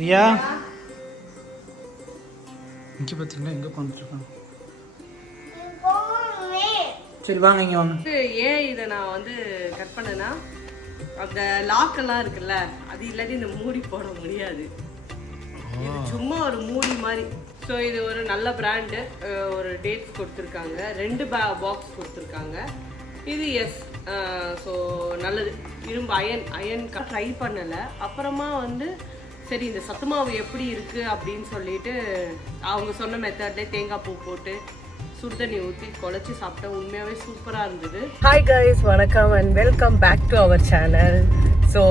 ஐயா இங்கே பார்த்தீங்கன்னா எங்கே உட்காந்துருக்காங்க. சரி வாங்க இங்கே வாங்க. ஏன் இதை நான் வந்து கட் பண்ணேன்னா அந்த லாக்கெல்லாம் இருக்குல்ல, அது இல்லாட்டி இந்த மூடி போட முடியாது. இது சும்மா ஒரு மூடி மாதிரி. ஸோ இது ஒரு நல்ல பிராண்டு. ஒரு டேட்ஸ் கொடுத்துருக்காங்க, 2 பாக்ஸ் கொடுத்துருக்காங்க. இது எஸ். ஸோ நல்லது. இரும்பு அயன் ட்ரை பண்ணலை. அப்புறமா வந்து சரி இந்த சத்து மாவு எப்படி இருக்குது அப்படின்னு சொல்லிட்டு அவங்க சொன்ன மெத்தட்லேயே தேங்காய் பூ போட்டு சுடுதண்ணி ஊற்றி குழச்சி சாப்பிட்டேன். உண்மையாகவே சூப்பராக இருந்தது. ஹாய் கைஸ், வணக்கம் and welcome back to our channel. So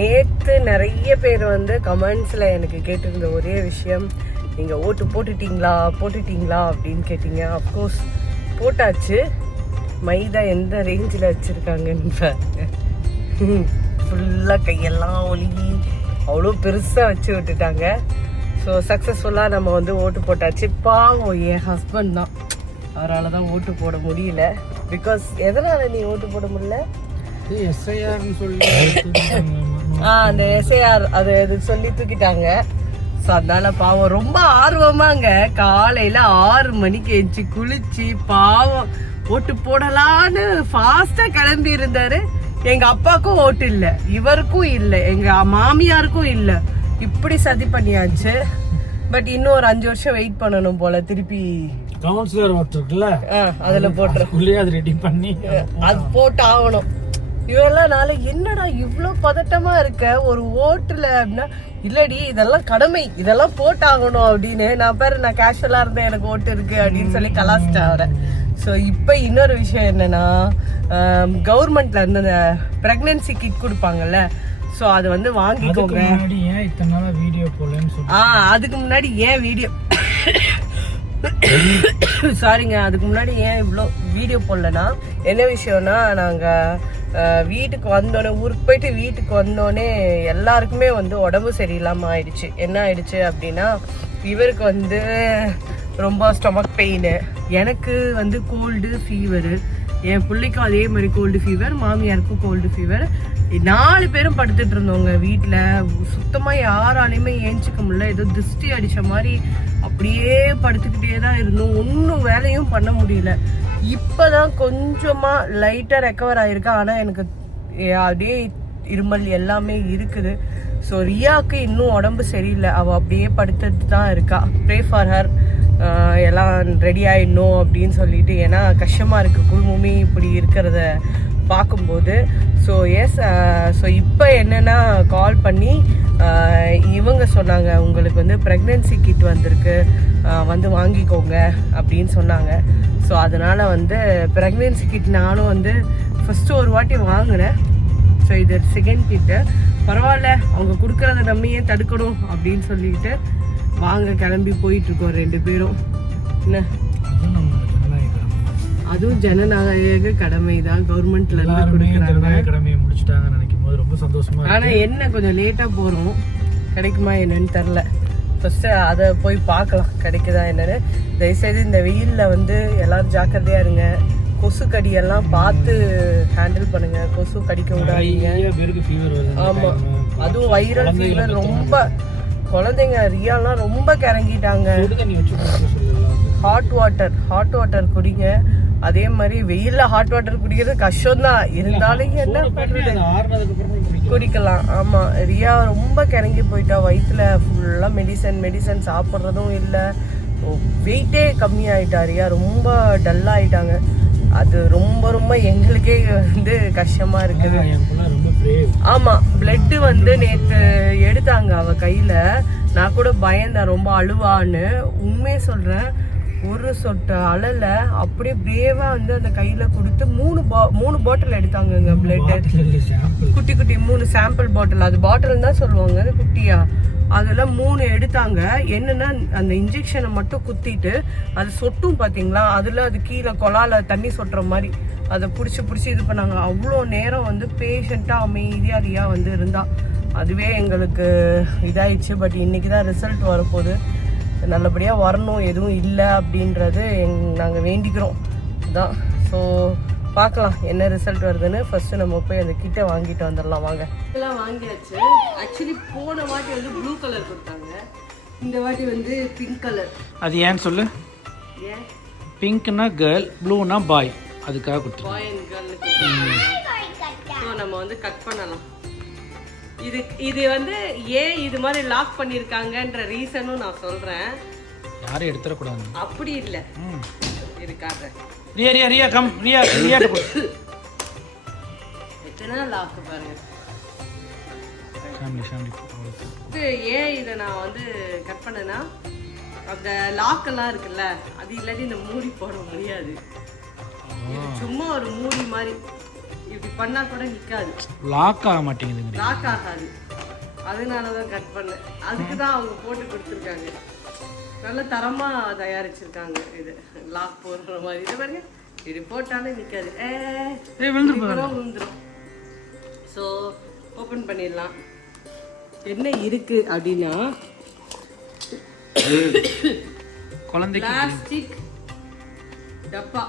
நேற்று நிறைய பேர் வந்து கமெண்ட்ஸில் எனக்கு கேட்டிருந்த ஒரே விஷயம், நீங்கள் ஓட்டு போட்டுட்டீங்களா அப்படின்னு கேட்டீங்க. அஃப்கோர்ஸ் போட்டாச்சு. மைதா எந்த ரேஞ்சில் வச்சுருக்காங்கன்னு ஃபுல்லாக கையெல்லாம் ஒழுகி அவ்வளோ பெருசாக வச்சு விட்டுட்டாங்க. ஸோ சக்ஸஸ்ஃபுல்லாக நம்ம வந்து ஓட்டு போட்டாச்சு. பாவம் என் ஹஸ்பண்ட் தான், அவரால் தான் ஓட்டு போட முடியல. பிகாஸ் எதனால் நீ ஓட்டு போட முடியல? எஸ்ஐஆர்னு சொல்லி அந்த எஸ்ஐஆர் அது சொல்லி தூக்கிட்டாங்க. ஸோ அதனால பாவம் ரொம்ப ஆர்வமாங்க காலையில் 6 மணிக்கு எழுச்சி குளிச்சு பாவம் ஓட்டு போடலான்னு ஃபாஸ்ட்டாக கிளம்பி இருந்தாரு. எங்க அப்பாவுக்கும் ஓட்டு இல்லை, இவருக்கும் இல்லை, எங்க மாமியாருக்கும் இல்லை. இப்படி சதி பண்ணியாச்சு. பட் இன்னும் ஒரு 5 வருஷம் வெயிட் பண்ணணும் போல. திருப்பி கவுன்சிலர் ஓட்டு இருக்குல்ல, அதுல போட்டு அது ரெடி பண்ணி அது போட்டு ஆகணும். இவெல்லாம் நாளை என்னடா இவ்வளோ பதட்டமா இருக்க ஒரு ஓட்டுல அப்படின்னா, இல்லடி இதெல்லாம் கடமை, இதெல்லாம் போட்டாகணும் அப்படின்னு. நான் கேஷுவலா இருந்தேன், எனக்கு ஓட்டு இருக்கு அப்படின்னு சொல்லி கலாச்சிட்டேன் அவரை. ஸோ இப்போ இன்னொரு விஷயம் என்னன்னா, கவர்மெண்ட்ல இருந்து அந்த பிரெக்னன்சி கிட் கொடுப்பாங்கல்ல, ஸோ அது வந்து வாங்கிக்கோங்க. அதுக்கு முன்னாடி ஏன் வீடியோ சாரிங்க, அதுக்கு முன்னாடி ஏன் இவ்வளோ வீடியோ போடலன்னா, என்ன விஷயம்னா, நாங்கள் வீட்டுக்கு வந்தோடனே, ஊருக்கு போயிட்டு வீட்டுக்கு வந்தோடனே எல்லாருக்குமே வந்து உடம்பு சரியில்லாமல் ஆயிடுச்சு. என்ன ஆயிடுச்சு அப்படின்னா, இவருக்கு வந்து ரொம்ப ஸ்டொமக் பெயின், எனக்கு வந்து கோல்டு ஃபீவரு, என் பிள்ளைக்கும் அதே மாதிரி கோல்டு ஃபீவர், மாமியாருக்கும் கோல்டு ஃபீவர். 4 பேரும் படுத்துட்டு இருந்தோங்க வீட்டில். சுத்தமாக யாராலையுமே ஏஞ்சிக்க முடியல. ஏதோ திருஷ்டி அடித்த மாதிரி அப்படியே படுத்துக்கிட்டே தான் இருந்தோம். ஒன்றும் வேலையும் பண்ண முடியல. இப்போ தான் கொஞ்சமாக லைட்டாக ரெக்கவர் ஆகிருக்கா. ஆனால் எனக்கு அப்படியே இருமல் எல்லாமே இருக்குது. ஸோ ரியாவுக்கு இன்னும் உடம்பு சரியில்லை, அவள் அப்படியே படுத்துட்டு தான் இருக்கா. ப்ரே ஃபார் ஹர், எல்லாம் ரெடி ஆகிடணும் அப்படின்னு சொல்லிட்டு. ஏன்னா கஷ்டமாக இருக்குது குடும்பமே இப்படி இருக்கிறத பார்க்கும்போது. ஸோ எஸ், ஸோ இப்போ என்னென்னா கால் பண்ணி இவங்க சொன்னாங்க, உங்களுக்கு வந்து ப்ரெக்னென்சி கிட் வந்திருக்கு, வந்து வாங்கிக்கோங்க அப்படின்னு சொன்னாங்க. ஸோ அதனால் வந்து ப்ரெக்னென்சி கிட் நானும் வந்து ஃபஸ்ட்டு ஒரு வாட்டி வாங்கினேன். ஸோ இது செகண்ட் கிட்டு. பரவாயில்ல, அவங்க கொடுக்குறத நம்ம ஏன் தடுக்கணும் அப்படின்னு சொல்லிட்டு வாங்க கிளம்பி போயிட்டுருக்கோம் 2 பேரும். என்ன அதுவும் ஜனநாயக கடமை தான், கவர்மெண்ட்ல இருந்து கொடுக்குறாங்க. ரொம்ப சந்தோஷமா. ஆனா என்ன கொஞ்சம் லேட்டா போறோம், கிடைக்குமா என்னன்னு தெரில. ஃபர்ஸ்ட் அதை போய் பார்க்கலாம் கிடைக்குதா என்னன்னு. தயவுசெய்து இந்த வெயில்ல வந்து எல்லாரும் ஜாக்கிரதையா இருங்க. கொசு கடியெல்லாம் பார்த்து ஹேண்டில் பண்ணுங்க, கொசு கடிக்க விடாதீங்க. ஆமா, அதுவும் வைரல் ஃபீவர் ரொம்ப. குழந்தைங்க ரியாலாம் ரொம்ப கிறங்கிட்டாங்க. ஹாட் வாட்டர் குடிங்க. அதே மாதிரி வெயில்ல ஹாட் வாட்டர் குடிக்கிறது கஷ்டம்தான், இருந்தாலும் என்ன பண்றது, குடிக்கலாம். ஆமா, ரியா ரொம்ப கிறங்கி போயிட்டா. வயிற்றுல ஃபுல்லா மெடிசன் சாப்பிட்றதும் இல்லை. வெயிட்டே கம்மி ஆயிட்டா ரியா, ரொம்ப டல்லா ஆயிட்டாங்க. அது ரொம்ப எங்களுக்கே வந்து கஷ்டமா இருக்குது. ஆமா, பிளட் வந்து நேற்று எடுத்தாங்க அவ கையில. நான் கூட பயந்தேன் ரொம்ப அழுவான்னு. உண்மையை சொல்றேன், ஒரு சொட்டு அழல அப்படியே பிரேவா வந்து அந்த கையில கொடுத்து 3 பாட்டில் எடுத்தாங்க பிளட். குட்டி 3 சாம்பிள் பாட்டில். அது பாட்டில் தான் சொல்லுவாங்க, குட்டியா. அதெல்லாம் 3 எடுத்தாங்க. என்னன்னா அந்த இன்ஜெக்ஷனை மட்டும் குத்திட்டு அது சொட்டும் பார்த்தீங்களா, அதில் அது கீழே கொலால தண்ணி சொட்டுற மாதிரி அதை பிடிச்சி இது பண்ணாங்க. அவ்வளோ நேரம் வந்து பேஷண்ட்டாக அமைதியாக ரியா வந்து இருந்தா. அதுவே எங்களுக்கு இதாயிடுச்சு. பட் இன்னைக்கு தான் ரிசல்ட் வரப்போகுது, நல்லபடியாக வரணும், எதுவும் இல்லை அப்படின்றது நாங்கள் வேண்டிக்கிறோம் தான். ஸோ பார்க்கலாம் என்ன ரிசல்ட் வருதுன்னு. ஃபர்ஸ்ட் நம்ம போய் அந்த கிட்ட வாங்கிட்டு வந்துடலாம் வாங்க. எல்லாம் வாங்கியாச்சு. ஆக்சுவலி போன வாட்டி வந்து ப்ளூ கலர் கொடுத்தாங்க, இந்த வாட்டி வந்து பிங்க் கலர். அது ஏன்னு சொல்லு. ஏன்? பிங்க்னா கேர்ள், ப்ளூனா பாய், அதுக்காக கொடுத்து. பாய் அண்ட் கேர்ள் கொடுத்தாங்க. ஸோ நம்ம வந்து கட் பண்ணலாம். இது வந்து ஏன் இது மாதிரி லாக் பண்ணியிருக்காங்கன்ற ரீசனும் நான் சொல்கிறேன். யாரும் எடுத்துடக்கூடாது. அப்படி இல்லை, இருக்காது. ரியா கம் ரியா எத்தனை லாக் பாருங்க. ஏன் இதை நான் வந்து கட் பண்ணேன்னா, அந்த லாக்கெல்லாம் இருக்குல்ல, அது இல்லாட்டி இந்த மூடி போட முடியாது. இது சும்மா ஒரு மூடி மாதிரி இப்படி பண்ணா கூட நிக்காது, லாக் ஆக மாட்டேங்குது. லாக் ஆகாது, அதனாலதான் கட் பண்ணேன். அதுக்கு தான் அவங்க போட்டு கொடுத்துருக்காங்க. நல்ல தரமா தயாரிச்சிருக்காங்க. இது லாக் போடுற மாதிரி. இது பாருங்க, இது போட்டாலே நிக்காது, விழுந்துரும். ஸோ ஓப்பன் பண்ணிடலாம். என்ன இருக்கு அப்படின்னா, பிளாஸ்டிக் டப்பா,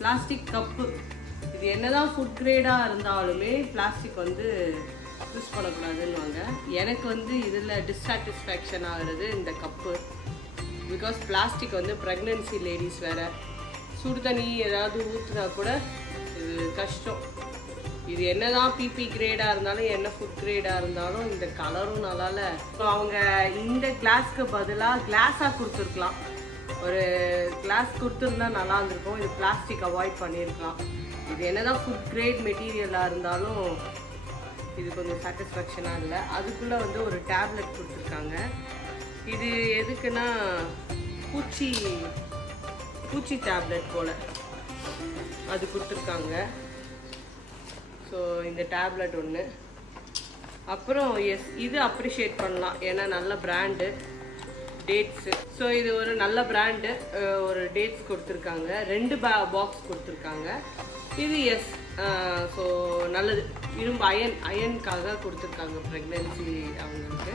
பிளாஸ்டிக் கப்பு. இது என்னதான் ஃபுட் கிரேடாக இருந்தாலுமே பிளாஸ்டிக் வந்து யூஸ் பண்ணக்கூடாதுன்னுவாங்க. எனக்கு வந்து இதில் டிஸ்சாட்டிஸ்ஃபேக்ஷன் ஆகிறது இந்த கப்பு. பிகாஸ் பிளாஸ்டிக் வந்து ப்ரெக்னென்சி லேடிஸ் வேறு, சுடு தண்ணி ஏதாவது ஊற்றுனா கூட இது கஷ்டம். இது என்னதான் பிபி கிரேடாக இருந்தாலும் என்ன ஃபுட் கிரேடாக இருந்தாலும் இந்த கலரும் நல்லால. ஸோ அவங்க இந்த கிளாஸ்க்கு பதிலாக கிளாஸாக கொடுத்துருக்கலாம். ஒரு கிளாஸ் கொடுத்துருந்தா நல்லா இருந்திருக்கும். இது பிளாஸ்டிக் அவாய்ட் பண்ணியிருக்கலாம். இது என்னதான் ஃபுட் கிரேட் மெட்டீரியலாக இருந்தாலும் இது கொஞ்சம் சாட்டிஸ்ஃபேக்ஷனாக இல்லை. அதுக்குள்ளே வந்து ஒரு டேப்லெட் கொடுத்துருக்காங்க. இது எதுக்குன்னா பூச்சி டேப்லெட் போல் அது கொடுத்துருக்காங்க. ஸோ இந்த டேப்லெட் ஒன்று. அப்புறம் இது அப்ரிஷியேட் பண்ணலாம், ஏன்னா நல்ல பிராண்டு டேட்ஸு. ஸோ இது ஒரு நல்ல பிராண்டு. ஒரு டேட்ஸ் கொடுத்துருக்காங்க, 2 பாக்ஸ் கொடுத்துருக்காங்க. இது ஸோ நல்லது. இரும்பு அயனுக்காக கொடுத்துருக்காங்க ப்ரெக்னென்சி அவங்களுக்கு,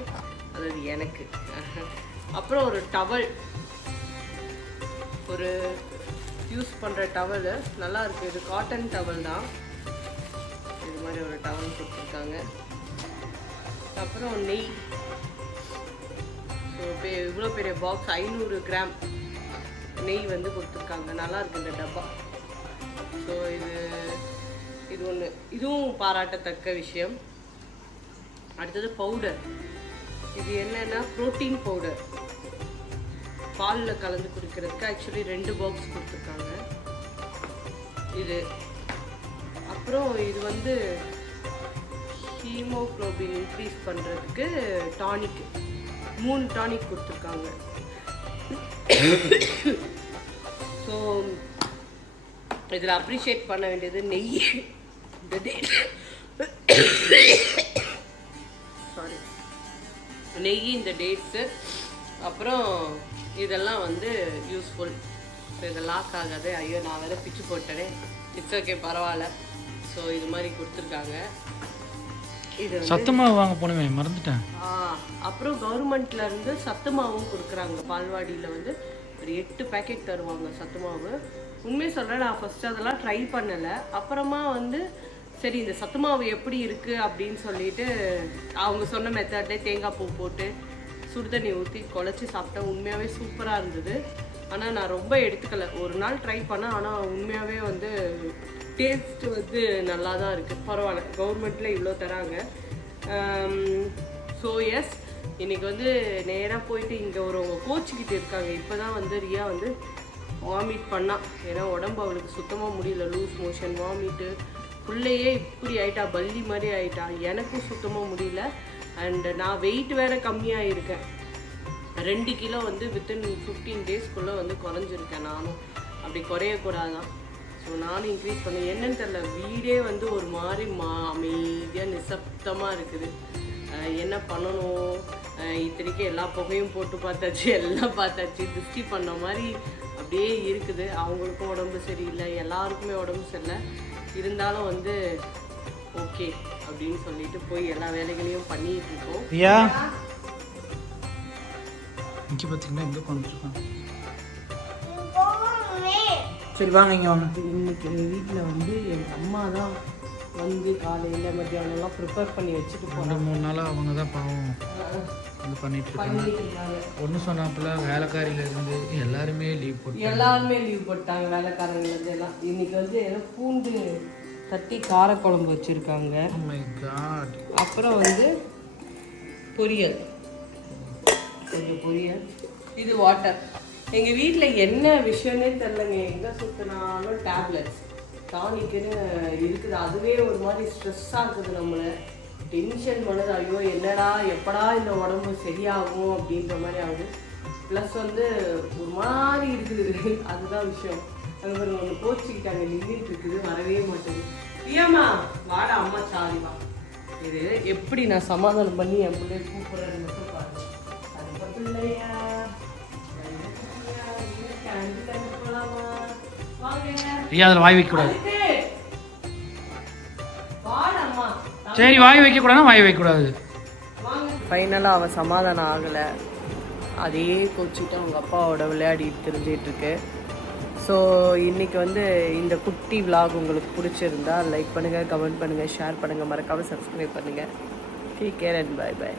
அதாவது எனக்கு. அப்புறம் ஒரு டவல், ஒரு யூஸ் பண்ணுற டவலு நல்லா இருக்குது. இது காட்டன் டவல் தான். இது மாதிரி ஒரு டவல் கொடுத்துருக்காங்க. அப்புறம் நெய். ஸோ இவ்வளோ பெரிய பாக்ஸ் 500 கிராம் நெய் வந்து கொடுத்துருக்காங்க. நல்லா இருக்குது இந்த டப்பா. ஸோ இது ஒன்று, இதுவும் பாராட்டத்தக்க விஷயம். அடுத்தது பவுடர். இது என்னன்னா ப்ரோட்டீன் பவுடர், பாலில் கலந்து குடிக்கிறதுக்கு. ஆக்சுவலி 2 பாக்ஸ் கொடுத்துருக்காங்க இது. அப்புறம் இது வந்து ஹீமோகுளோபின் இன்க்ரீஸ் பண்ணுறதுக்கு டானிக், 3 டானிக் கொடுத்துருக்காங்க. ஸோ இதில் அப்ரிஷியேட் பண்ண வேண்டியது நெய், சாரி நெய், இந்த டேட்ஸு. அப்புறம் இதெல்லாம் வந்து யூஸ்ஃபுல். ஸோ இதை லாக் ஆகாது. ஐயோ நான் வேறு பிச்சு போட்டேனே, இட்ஸ் ஓகே பரவாயில்ல. ஸோ இது மாதிரி கொடுத்துருக்காங்க. இது சத்துமாவு வாங்க போனவே மறந்துட்டேன். அப்புறம் கவர்மெண்ட்லேருந்து சத்துமாவும் கொடுக்குறாங்க. பால்வாடியில் வந்து ஒரு 8 பேக்கெட் தருவாங்க சத்துமாவு. உண்மையை சொல்கிறேன், நான் ஃபஸ்ட்டு அதெல்லாம் ட்ரை பண்ணலை. அப்புறமா வந்து சரி இந்த சத்துமாவு எப்படி இருக்குது அப்படின்னு சொல்லிட்டு அவங்க சொன்ன மெத்தட்லே தேங்காய் பூ போட்டு சுடு தண்ணி ஊற்றி குழச்சி சாப்பிட்டேன். உண்மையாகவே சூப்பராக இருந்தது. ஆனால் நான் ரொம்ப எடுத்துக்கலை. ஒரு நாள் ட்ரை பண்ணேன், ஆனால் உண்மையாகவே வந்து டேஸ்ட்டு வந்து நல்லா தான் இருக்குது. பரவாயில்ல, கவர்மெண்ட்டில் இவ்வளோ தராங்க. ஸோ எஸ், இன்றைக்கி வந்து நேராக போயிட்டு இங்கே ஒரு கோச்சிக்கிட்டு இருக்காங்க. இப்போ தான் வந்து ரியா வந்து வாமிட் பண்ணா. ஏன்னா உடம்பு அவளுக்கு சுத்தமாக முடியல, லூஸ் மோஷன், வாமிட்டு. பிள்ளையே இப்படி ஆயிட்டா, பல்லி மாதிரி ஆயிட்டா. எனக்கும் சுத்தமாக முடியல. அண்ட் நான் வெயிட் வேறு கம்மியாக இருக்கேன். 2 கிலோ வந்து வித்தின் 15 டேஸ்க்குள்ளே வந்து குறைஞ்சிருக்கேன். நானும் அப்படி குறையக்கூடாதான். ஸோ நானும் இன்க்ரீஸ் பண்ணேன். என்னன்னு தெரியல, வீடே வந்து ஒரு மாதிரி அமைதியாக நிசப்தமாக இருக்குது. என்ன பண்ணணும், இத்தனைக்கும் எல்லா புகையும் போட்டு பார்த்தாச்சு, எல்லாம் பார்த்தாச்சு. திருஷ்டி பண்ண மாதிரி அப்படியே இருக்குது. அவங்களுக்கும் உடம்பு சரியில்லை, எல்லாருக்குமே உடம்பு சரியில்லை. இருந்தாலும் வந்து ஓகே அப்படின்னு சொல்லிட்டு போய் எல்லா வேலைகளையும் பண்ணிட்டு இருக்கோம். ரியா இங்கே பார்த்தீங்கன்னா எங்கே பண்ணிட்டுருக்கோம். சரி வாங்க இங்கே வாங்க. இன்னைக்கு எங்கள் வீட்டில் வந்து எங்கள் அம்மா தான் வந்து காலையில் மத்தியானம்லாம் ப்ரிப்பேர் பண்ணி வச்சுட்டு போனாங்க. 2-3 நாளாக அவங்க தான் பாவம் இது பண்ணிட்டு இருக்காங்க. ஒன்று சொன்னாப்புல வேலைக்காரியிலேருந்து எல்லாருமே லீவ் போட்டு எல்லாருமே லீவ் போட்டாங்க வேலைக்காரங்கலேருந்து எல்லாம். இன்னைக்கு வந்து பூண்டு தட்டி காரக்குழம்பு வச்சுருக்காங்க. Oh my God. அப்புறம் வந்து பொரியல், கொஞ்சம் பொரியல், இது வாட்டர். எங்கள் வீட்டில் என்ன விஷயம்னே தெரிலங்க, எங்கே சுற்றினாலும் டேப்லெட்ஸ் டானிக்குன்னு இருக்குது. அதுவே ஒரு மாதிரி ஸ்ட்ரெஸ்ஸாக இருக்குது, நம்மளை டென்ஷன் பண்ணுது. ஐயோ என்னடா எப்படா இந்த உடம்பு சரியாகும் அப்படின்ற மாதிரி ஆகுது. ப்ளஸ் வந்து ஒரு மாதிரி இருக்குது, அதுதான் விஷயம். அது ஒரு ஒன்று கோச்சிக்கிட்டாங்க, நின்றுட்டு இருக்குது, வரவே மாட்டேங்குது. பிரியாமா வாடா, அம்மா சாரிமா. இது எப்படி நான் சமாதானம் பண்ணி என் பிள்ளைய கூப்பிட்றது மட்டும் பாருங்க. அது மட்டும் இல்லையா, ஐயா அதில் வாய் வைக்கக்கூடாது. சரி வாய் வைக்கக்கூடாதுன்னா வாய் வைக்கக்கூடாது. ஃபைனலாக அவன் சமாதானம் ஆகலை, அதே கோச்சிட்டு அவங்க அப்பாவோட விளையாடிட்டு தெரிஞ்சிட்டு இருக்கு. ஸோ இன்றைக்கி வந்து இந்த குட்டி விலாக் உங்களுக்கு பிடிச்சிருந்தா லைக் பண்ணுங்கள், கமெண்ட் பண்ணுங்கள், ஷேர் பண்ணுங்கள், மறக்காமல் சப்ஸ்கிரைப் பண்ணுங்கள். Take care and bye by.